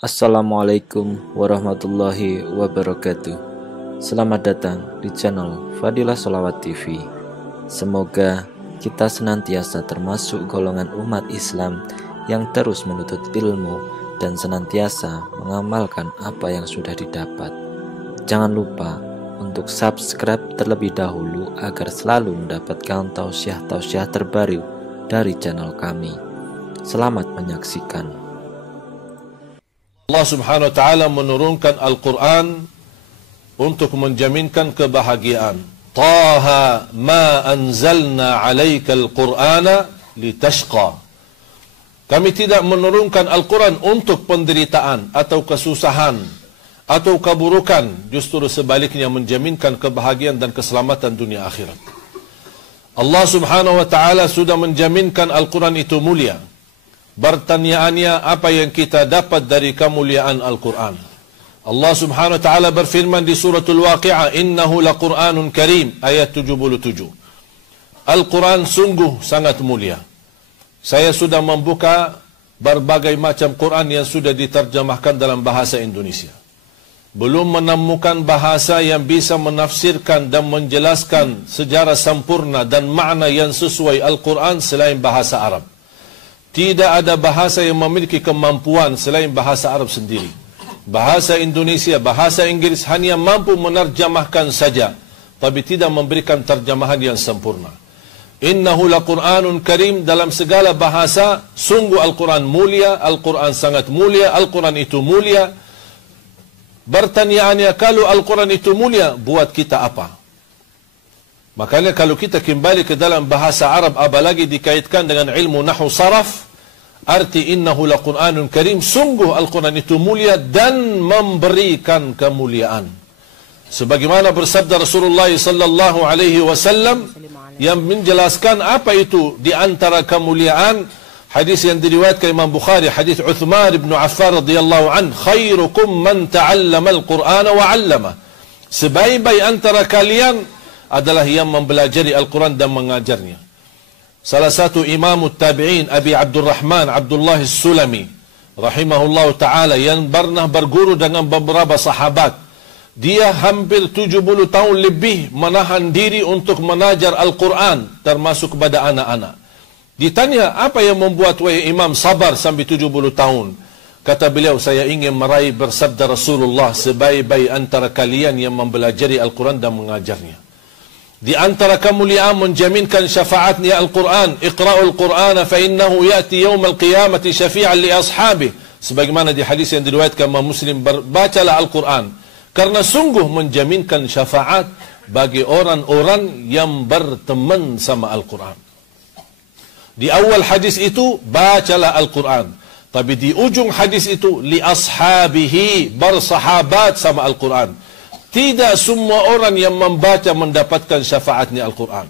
Assalamualaikum warahmatullahi wabarakatuh. Selamat datang di channel Fadilah Sholawat TV. Semoga kita senantiasa termasuk golongan umat Islam yang terus menuntut ilmu dan senantiasa mengamalkan apa yang sudah didapat. Jangan lupa untuk subscribe terlebih dahulu agar selalu mendapatkan tausiah-tausiah terbaru dari channel kami. Selamat menyaksikan. Allah Subhanahu wa taala menurunkan Al-Qur'an untuk menjaminkan kebahagiaan. Taha ma anzalna 'alaikal Qur'ana litashqa. Kami tidak menurunkan Al-Qur'an untuk penderitaan atau kesusahan atau keburukan, justru sebaliknya menjaminkan kebahagiaan dan keselamatan dunia akhirat. Allah Subhanahu wa taala sudah menjaminkan Al-Qur'an itu mulia. Pertanyaannya, apa yang kita dapat dari kemuliaan Al-Quran? Allah Subhanahu wa taala berfirman di suratul Waqi'ah, innahu laqur'anun karim, ayat 77. Al-Quran sungguh sangat mulia. Saya sudah membuka berbagai macam Quran yang sudah diterjemahkan dalam bahasa Indonesia. Belum menemukan bahasa yang bisa menafsirkan dan menjelaskan secara sempurna dan makna yang sesuai Al-Quran selain bahasa Arab. Tidak ada bahasa yang memiliki kemampuan selain bahasa Arab sendiri. Bahasa Indonesia, bahasa Inggris hanya mampu menerjemahkan saja, tapi tidak memberikan terjemahan yang sempurna. Innahu laqur'anun karim, dalam segala bahasa, sungguh Al-Quran mulia, Al-Quran sangat mulia, Al-Quran itu mulia. Pertanyaannya, kalau Al-Quran itu mulia, buat kita apa? Makanya kalau kita kembali ke dalam bahasa Arab, apalagi dikaitkan dengan ilmu nahwu saraf, arti innahu laqur'anun karim, sungguh Al-Quran itu mulia dan memberikan kemuliaan. Sebagaimana bersabda Rasulullah sallallahu alaihi wasallam yang menjelaskan apa itu di antara kemuliaan, hadis yang diriwayatkan Imam Bukhari, hadis Uthman bin Affan radhiyallahu an, khairukum man ta'allama al-Qur'ana wa 'allama. Sebaik-baik antara kalian adalah yang mempelajari Al-Quran dan mengajarnya. Salah satu imam tabi'in, Abi Abdurrahman Abdullah Sulami rahimahullah ta'ala, yang pernah berguru dengan beberapa sahabat. Dia hampir 70 tahun lebih menahan diri untuk mengajar Al-Quran, termasuk kepada anak-anak. Ditanya, apa yang membuat wahai imam sabar sampai 70 tahun? Kata beliau, saya ingin meraih bersabda Rasulullah, sebaik-baik antara kalian yang mempelajari Al-Quran dan mengajarnya. Di antara kemuliaan menjaminkan syafaatnya Al-Quran, iqra'ul Qur'ana fa innahu ya'ti yawmal qiyamati syafi'an li ashabih. Sebagaimana di hadis yang diriwayatkan Imam Muslim, bacalah Al-Quran karena sungguh menjaminkan syafaat bagi orang-orang yang berteman sama Al-Quran. Di awal hadis itu, bacalah Al-Quran. Tapi di ujung hadis itu, li ashabihi, bersahabat sama Al-Quran. Tidak semua orang yang membaca mendapatkan syafaatnya Al-Quran.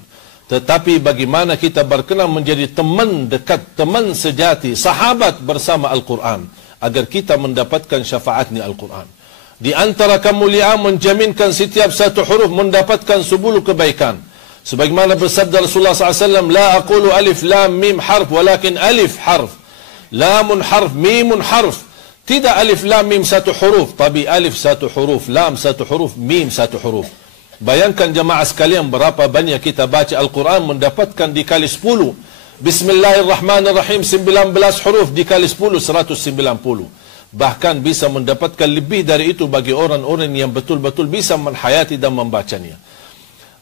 Tetapi bagaimana kita berkenan menjadi teman dekat, teman sejati, sahabat bersama Al-Quran, agar kita mendapatkan syafaatnya Al-Quran. Di antara kemuliaan menjaminkan setiap satu huruf mendapatkan 10 kebaikan. Sebagaimana bersabda Rasulullah SAW, la aqulu alif lam mim harf, walakin alif harf, lamun harf, mimun harf. Tidak alif lam mim satu huruf, tapi alif satu huruf, lam satu huruf, mim satu huruf. Bayangkan jemaah sekalian, berapa banyak kita baca Al-Quran mendapatkan dikali 10. Bismillahirrahmanirrahim, 19 huruf dikali 10, 190. Bahkan bisa mendapatkan lebih dari itu bagi orang-orang yang betul-betul bisa menghayati dan membacanya.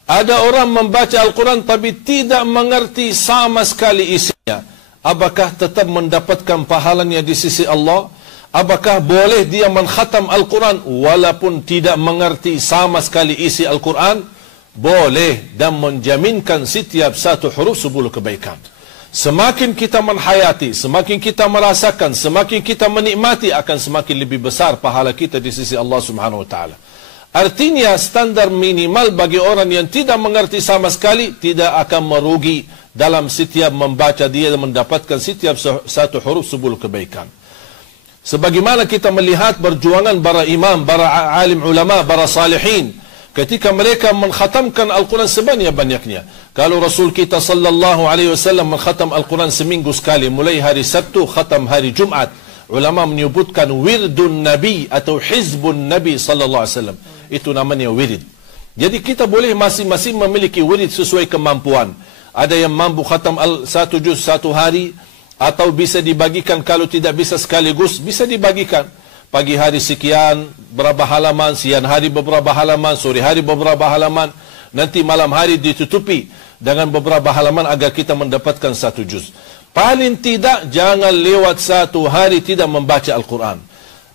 Ada orang membaca Al-Quran tapi tidak mengerti sama sekali isinya. Apakah tetap mendapatkan pahalanya di sisi Allah? Apakah boleh dia menkhatam Al-Quran walaupun tidak mengerti sama sekali isi Al-Quran? Boleh, dan menjaminkan setiap satu huruf 10 kebaikan. Semakin kita menghayati, semakin kita merasakan, semakin kita menikmati, akan semakin lebih besar pahala kita di sisi Allah Subhanahu wa taala. Artinya standar minimal bagi orang yang tidak mengerti sama sekali tidak akan merugi dalam setiap membaca, dia mendapatkan setiap satu huruf 10 kebaikan. Sebagaimana kita melihat perjuangan para imam, para alim ulama, para salihin, ketika mereka mengkhatamkan Al-Quran sebanyak-banyaknya. Kalau Rasul kita sallallahu alaihi wasallam mengkhatam Al-Quran seminggu sekali, mulai hari Sabtu, khatam hari Jumat. ulama menyebutkan wirdun Nabi atau hizbun Nabi sallallahu alaihi wasallam. Itu namanya wirid. Jadi kita boleh masing-masing memiliki wirid sesuai kemampuan. Ada yang mampu khatam satu juz satu hari, atau bisa dibagikan. Kalau tidak bisa sekaligus, bisa dibagikan. Pagi hari sekian berapa halaman, siang hari beberapa halaman, sore hari beberapa halaman, nanti malam hari ditutupi dengan beberapa halaman agar kita mendapatkan satu juz. Paling tidak jangan lewat satu hari tidak membaca Al-Quran.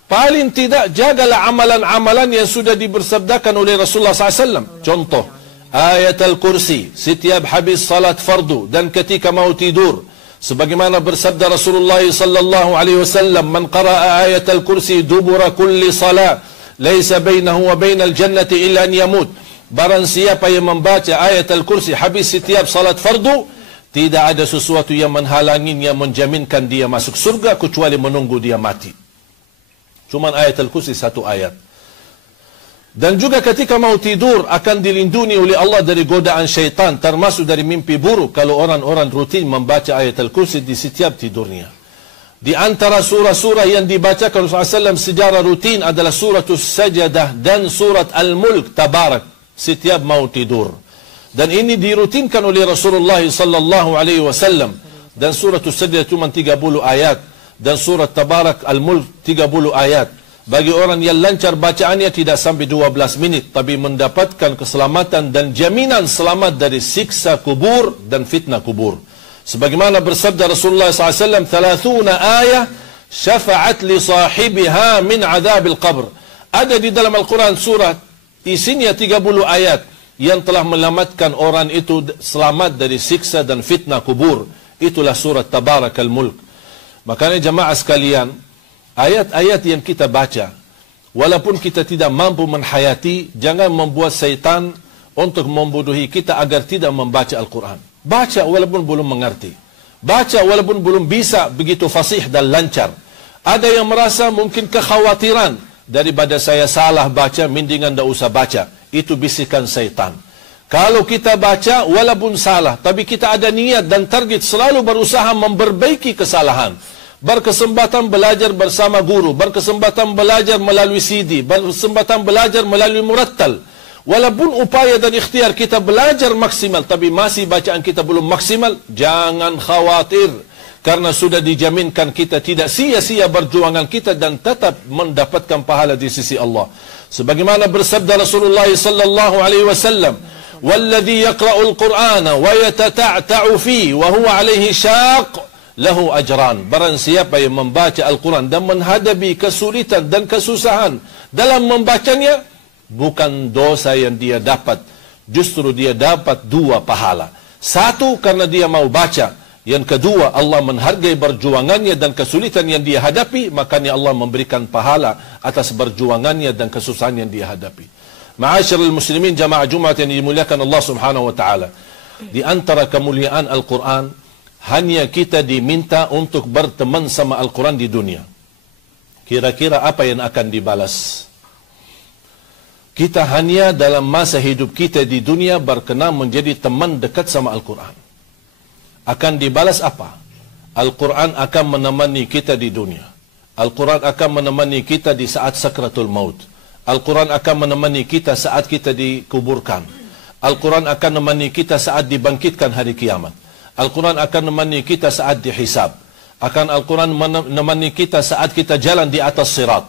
Paling tidak jagalah amalan-amalan yang sudah dibersabdakan oleh Rasulullah SAW. Contoh, ayat Al-Kursi setiap habis salat fardu dan ketika mau tidur. Sebagaimana bersabda Rasulullah sallallahu alaihi wasallam, "Man qara'a ayat Al-Kursi dubura kulli salat, laisa bainahu wa bainal jannati illa an yamut." Barang siapa yang membaca ayat Al-Kursi habis setiap salat fardu, tidak ada sesuatu yang menghalanginya menjaminkan dia masuk surga kecuali menunggu dia mati. Cuma ayat Al-Kursi satu ayat. Dan juga ketika mau tidur akan dilindungi oleh Allah dari godaan syaitan, termasuk dari mimpi buruk kalau orang-orang rutin membaca ayat Al-Kursi di setiap tidurnya. Di antara surah-surah yang dibacakan Rasulullah SAW secara rutin adalah suratul Sajadah dan surat Al-Mulk Tabarak setiap mau tidur. Dan ini dirutinkan oleh Rasulullah sallallahu alaihi wasallam. Dan suratul Sajadah cuma 30 ayat dan surat Tabarak Al-Mulk 30 ayat. Bagi orang yang lancar bacaannya tidak sampai 12 minit, tapi mendapatkan keselamatan dan jaminan selamat dari siksa kubur dan fitnah kubur. Sebagaimana bersabda Rasulullah SAW, 30 ayat syafa'at li sahibiha min adzabil qabr. Ada di dalam Al-Quran surat, isinya 30 ayat yang telah melamatkan orang itu selamat dari siksa dan fitnah kubur. Itulah surat Tabarak Al-Mulk. Makanya jamaah sekalian, ayat-ayat yang kita baca, walaupun kita tidak mampu menghayati, jangan membuat syaitan untuk membodohi kita agar tidak membaca Al-Quran. Baca walaupun belum mengerti. Baca walaupun belum bisa begitu fasih dan lancar. Ada yang merasa mungkin kekhawatiran, daripada saya salah baca, mendingan tidak usah baca. Itu bisikan syaitan. Kalau kita baca walaupun salah, tapi kita ada niat dan target selalu berusaha memperbaiki kesalahan. Berkesempatan belajar bersama guru, berkesempatan belajar melalui CD, berkesempatan belajar melalui murattal. Walaupun upaya dan ikhtiar kita belajar maksimal, tapi masih bacaan kita belum maksimal, jangan khawatir. Karena sudah dijaminkan kita tidak sia-sia perjuangan kita dan tetap mendapatkan pahala di sisi Allah. Sebagaimana bersabda Rasulullah sallallahu alaihi wasallam, "Walladhi yaqra'ul Qur'ana wa yatata'ta'u fi wa huwa 'alaihi syaq, lahu ajran." Barang siapa yang membaca Al-Quran dan menghadapi kesulitan dan kesusahan dalam membacanya, bukan dosa yang dia dapat, justru dia dapat dua pahala. Satu, karena dia mau baca. Yang kedua, Allah menghargai perjuangannya dan kesulitan yang dia hadapi, makanya Allah memberikan pahala atas perjuangannya dan kesusahan yang dia hadapi. Ma'asyiral muslimin, jamaah Jumat yang dimuliakan Allah Subhanahu wa taala. Di antara kemuliaan Al-Quran, hanya kita diminta untuk berteman sama Al-Quran di dunia. Kira-kira apa yang akan dibalas? Kita hanya dalam masa hidup kita di dunia berkenan menjadi teman dekat sama Al-Quran. Akan dibalas apa? Al-Quran akan menemani kita di dunia. Al-Quran akan menemani kita di saat sakratul maut. Al-Quran akan menemani kita saat kita dikuburkan. Al-Quran akan menemani kita saat dibangkitkan hari kiamat. Al-Quran akan menemani kita saat dihisab. Akan Al-Quran menemani kita saat kita jalan di atas sirat.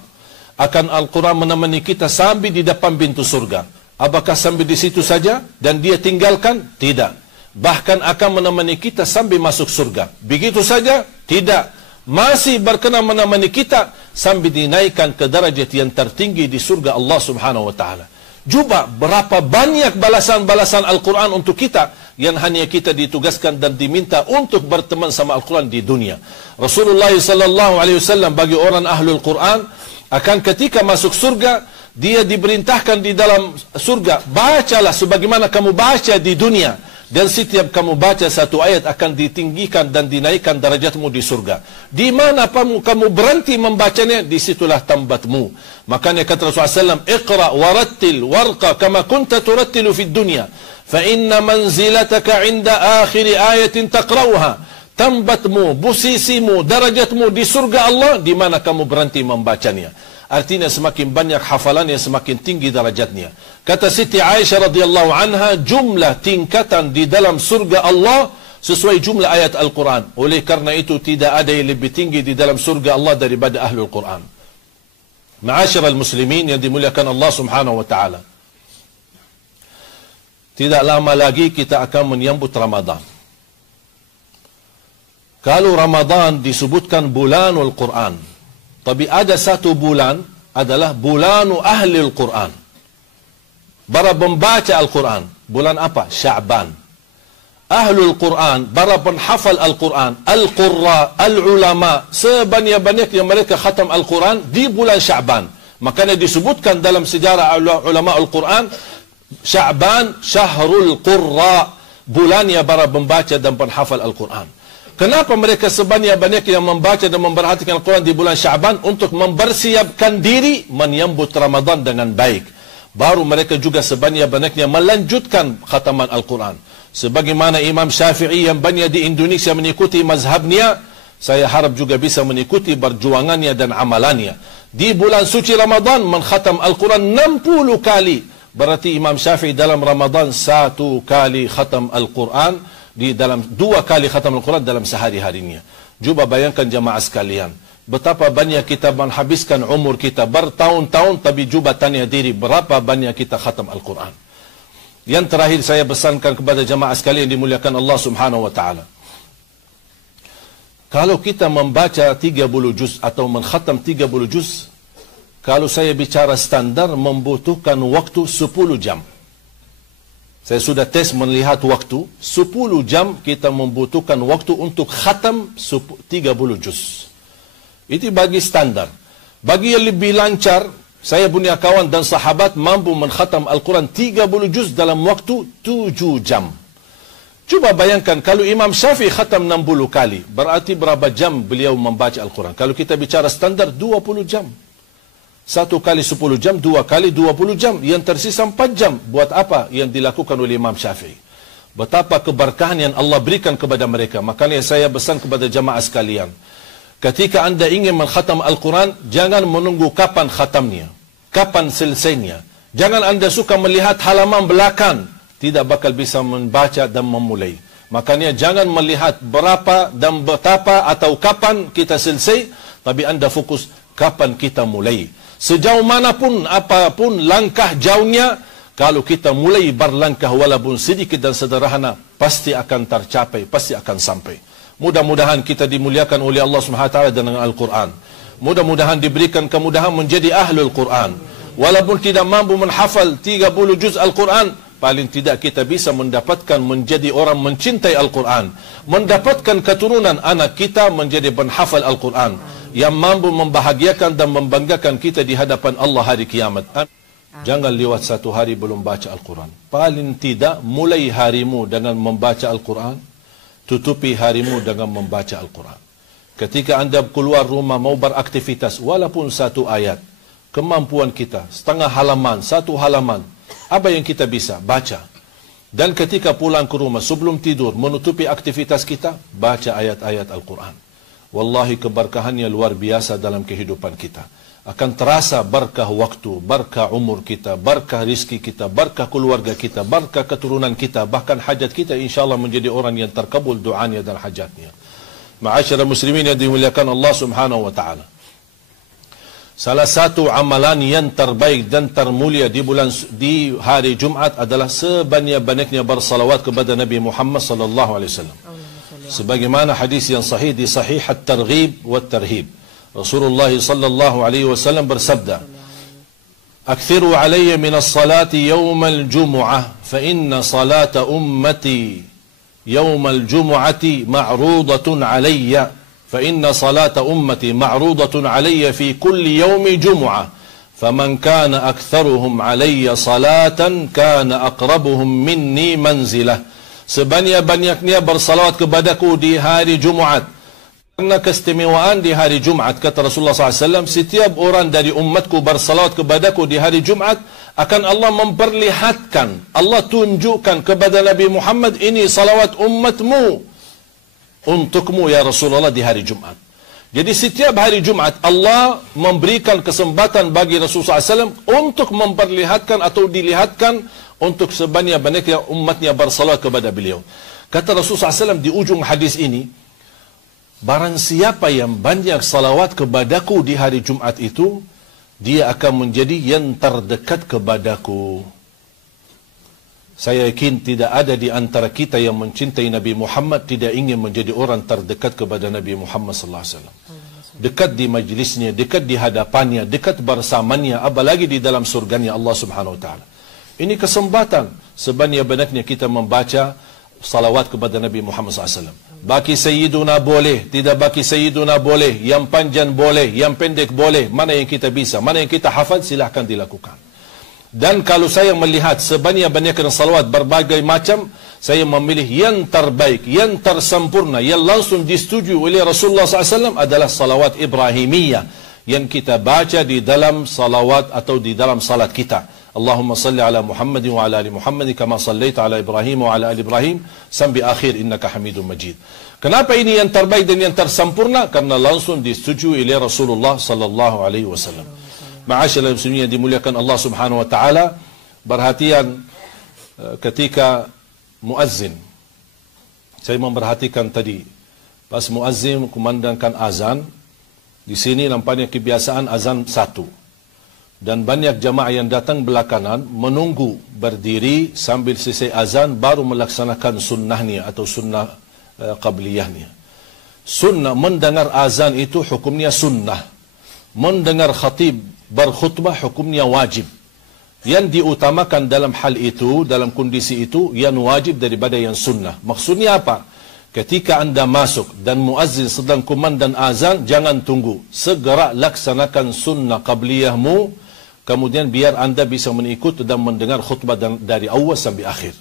Akan Al-Quran menemani kita sampai di depan pintu surga. Apakah sampai di situ saja dan dia tinggalkan? Tidak. Bahkan akan menemani kita sampai masuk surga. Begitu saja? Tidak. Masih berkenan menemani kita sampai dinaikkan ke derajat yang tertinggi di surga Allah Subhanahu wa taala. Juga berapa banyak balasan-balasan Al-Quran untuk kita yang hanya kita ditugaskan dan diminta untuk berteman sama Al-Quran di dunia. Rasulullah sallallahu alaihi wasallam bagi orang ahlul Quran akan ketika masuk surga, dia diperintahkan di dalam surga, bacalah sebagaimana kamu baca di dunia. Dan setiap kamu baca satu ayat akan ditinggikan dan dinaikkan derajatmu di surga. Di mana kamu berhenti membacanya, disitulah tempat-Mu. Makanya kata Rasulullah SAW, "Iqra warattil warqa kama kunta turattilu fid dunya, fa inna manzilataka 'inda akhir ayatin taqra'uha." tembatmu, posisimu, darajatmu di surga Allah, di mana kamu berhenti membacanya. Artinya semakin banyak hafalannya, semakin tinggi darajatnya. Kata Siti Aisyah radhiyallahu anha, jumlah tingkatan di dalam surga Allah sesuai jumlah ayat Al-Quran. Oleh karena itu tidak ada yang lebih tinggi di dalam surga Allah daripada Ahlul Quran. Ma'asyiral muslimin yang dimuliakan Allah subhanahu wa ta'ala. Tidak lama lagi kita akan menyambut Ramadan. Kalau Ramadan disebutkan bulanul Quran, tapi ada satu bulan adalah bulanu ahlil Quran. Para membaca Al-Quran. Bulan apa? Sya'ban. Ahlul Quran, para penghafal Al-Quran, Al-Qurra, Al-Ulama, sebanyak-banyaknya mereka khatam Al-Quran di bulan Sya'ban. Makanya disebutkan dalam sejarah ulama Al-Quran, Sya'ban, Syahrul Qurra, bulannya para membaca dan penghafal Al-Quran. Kenapa mereka sebanyak-banyak yang membaca dan memperhatikan Al-Quran di bulan Sya'ban? Untuk mempersiapkan diri menyambut Ramadan dengan baik. Baru mereka juga sebanyak-banyaknya melanjutkan khataman Al-Quran. Sebagaimana Imam Syafi'i yang banyak di Indonesia mengikuti mazhabnya, saya harap juga bisa mengikuti perjuangannya dan amalannya. Di bulan suci Ramadan mengkhatam Al-Quran 60 kali. Berarti Imam Syafi'i dalam Ramadan 1 kali khatam Al-Quran, di dalam 2 kali khatam Al-Quran dalam sehari-harinya. Cuba bayangkan jamaah sekalian, betapa banyak kita menghabiskan umur kita bertahun-tahun, tapi cuba tanya diri berapa banyak kita khatam Al-Quran. Yang terakhir saya pesankan kepada jamaah sekalian dimuliakan Allah subhanahu wa ta'ala. Kalau kita membaca 30 juz atau mengkhatam 30 juz, kalau saya bicara standar membutuhkan waktu 10 jam. Saya sudah tes melihat waktu, 10 jam kita membutuhkan waktu untuk khatam 30 juz. Itu bagi standar. Bagi yang lebih lancar, saya punya kawan dan sahabat mampu mengkhatam Al-Quran 30 juz dalam waktu 7 jam. Cuba bayangkan kalau Imam Syafi'i khatam 60 kali, berarti berapa jam beliau membaca Al-Quran? Kalau kita bicara standar 20 jam. 1 kali 10 jam, 2 kali 20 jam. Yang tersisa 4 jam. Buat apa yang dilakukan oleh Imam Syafi'i? Betapa keberkahan yang Allah berikan kepada mereka. Makanya saya pesan kepada jamaah sekalian, ketika anda ingin mengkhatam Al-Quran, jangan menunggu kapan khatamnya, kapan selesainya. Jangan anda suka melihat halaman belakang, tidak bakal bisa membaca dan memulai. Makanya jangan melihat berapa dan betapa atau kapan kita selesai, tapi anda fokus kapan kita mulai. Sejauh manapun, apapun langkah jauhnya, kalau kita mulai berlangkah walaupun sedikit dan sederhana, pasti akan tercapai, pasti akan sampai. Mudah-mudahan kita dimuliakan oleh Allah SWT dengan Al-Quran. Mudah-mudahan diberikan kemudahan menjadi Ahlul Quran. Walaupun tidak mampu menghafal 30 juz Al-Quran, paling tidak kita bisa mendapatkan menjadi orang mencintai Al-Quran. Mendapatkan keturunan anak kita menjadi penghafal Al-Quran, yang mampu membahagiakan dan membanggakan kita di hadapan Allah hari kiamat. Jangan lewat 1 hari belum baca Al-Quran. Paling tidak mulai harimu dengan membaca Al-Quran, tutupi harimu dengan membaca Al-Quran. Ketika anda keluar rumah mau beraktivitas, walaupun 1 ayat, kemampuan kita, setengah halaman, 1 halaman, apa yang kita bisa? Baca. Dan ketika pulang ke rumah, sebelum tidur, menutupi aktivitas kita, baca ayat-ayat Al-Quran. Wallahi keberkahannya luar biasa dalam kehidupan kita. Akan terasa berkah waktu, berkah umur kita, berkah rizki kita, berkah keluarga kita, berkah keturunan kita, bahkan hajat kita insyaAllah menjadi orang yang terkabul doanya dan hajatnya. Ma'asyara muslimin yang dimuliakan Allah subhanahu wa ta'ala. Salah satu amalan yang terbaik dan termulia di hari Jumat adalah sebanyak-banyaknya bersalawat kepada Nabi Muhammad sallallahu alaihi wasallam. Sebagaimana hadis yang sahih di Sahih At-Targhib wa At-Tarhib, Rasulullah sallallahu alaihi wasallam bersabda, "Aktsiru alayya min as-salati yawm al-jum'ah, fa inna salata ummati yawm al-jum'ati ma'rudatun alayya, fa inna salata ummati ma'rudatun alayya fi kulli yawmi jum'ah, faman kana aktsaruhum alayya salatan kana aqrabuhum minni manzilah." Sebanyak-banyaknya bersalawat kepadaku di hari Jumaat. Karena keistimewaan di hari Jumaat, kata Rasulullah SAW, setiap orang dari umatku bersalawat kepadaku di hari Jumaat, akan Allah memperlihatkan, Allah tunjukkan kepada Nabi Muhammad, ini salawat umatmu. untukmu ya Rasulullah di hari Jumat. Jadi setiap hari Jumat Allah memberikan kesempatan bagi Rasulullah SAW untuk memperlihatkan atau dilihatkan untuk sebanyak-banyaknya umatnya bersalawat kepada beliau. Kata Rasulullah SAW di ujung hadis ini, barang siapa yang banyak salawat kepadaku di hari Jumat itu, dia akan menjadi yang terdekat kepadaku. Saya yakin tidak ada di antara kita yang mencintai Nabi Muhammad tidak ingin menjadi orang terdekat kepada Nabi Muhammad sallallahu alaihi wasallam. Dekat di majlisnya, dekat di hadapannya, dekat bersamanya, apalagi di dalam surganya Allah Subhanahu wa taala. Ini kesempatan sebanyak-banyaknya kita membaca salawat kepada Nabi Muhammad sallallahu alaihi wasallam. Baki Sayyiduna boleh, tidak baki Sayyiduna boleh, yang panjang boleh, yang pendek boleh, mana yang kita bisa, mana yang kita hafal silahkan dilakukan. Dan kalau saya melihat sebanyak-banyaknya salawat berbagai macam, saya memilih yang terbaik, yang tersempurna, yang langsung disetujui oleh Rasulullah SAW adalah salawat Ibrahimiyah yang kita baca di dalam salawat atau di dalam salat kita. Allahumma salli ala Muhammadin wa ala ali Muhammadin kama sallaita ala Ibrahim wa ala ali Ibrahim sampai akhir innaka Hamidum Majid. Kenapa ini yang terbaik dan yang tersempurna? Karena langsung disetujui oleh Rasulullah sallallahu alaihi wasallam. Ma'asyiral muslimin yang dimuliakan Allah Subhanahu wa taala, perhatian ketika muazzin. Saya memperhatikan tadi pas muazzin kumandangkan azan, di sini nampaknya kebiasaan azan satu. Dan banyak jamaah yang datang belakangan menunggu berdiri sambil selesai azan baru melaksanakan sunnahnya atau sunnah qabliyahnya. Sunnah mendengar azan itu hukumnya sunnah. Mendengar khatib berkhutbah hukumnya wajib. Yang diutamakan dalam hal itu, dalam kondisi itu, yang wajib daripada yang sunnah. Maksudnya apa? Ketika anda masuk dan muazzin sedang kumandang azan, jangan tunggu. Segera laksanakan sunnah qabliyahmu, kemudian biar anda bisa mengikut dan mendengar khutbah dari awal sampai akhir.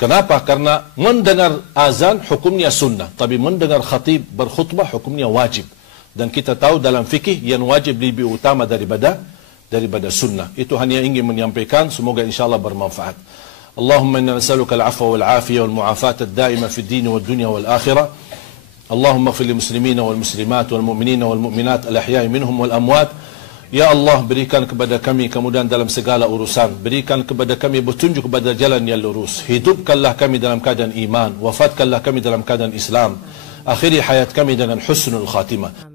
Kenapa? Karena mendengar azan hukumnya sunnah, tapi mendengar khatib berkhutbah hukumnya wajib. Dan kita tahu dalam fikih yang wajib lebih utama daripada sunnah. Itu hanya ingin menyampaikan, semoga insyaAllah bermanfaat. Allahumma inna nas'aluka al-afwa wal-afiyah wal-mu'afat ad-daimah fi ad-din wal-dunya wal-akhirah. Allahumma ighfir lil muslimina wal muslimat wal mu'minina wal mu'minat al-ahya'i minhum wal amwat. Ya Allah, berikan kepada kami kemudahan dalam segala urusan. Berikan kepada kami petunjuk kepada jalan yang lurus. Hidupkanlah kami dalam keadaan iman. Wafatkanlah kami dalam keadaan Islam. Akhiri hayat kami dengan husnul khatimah.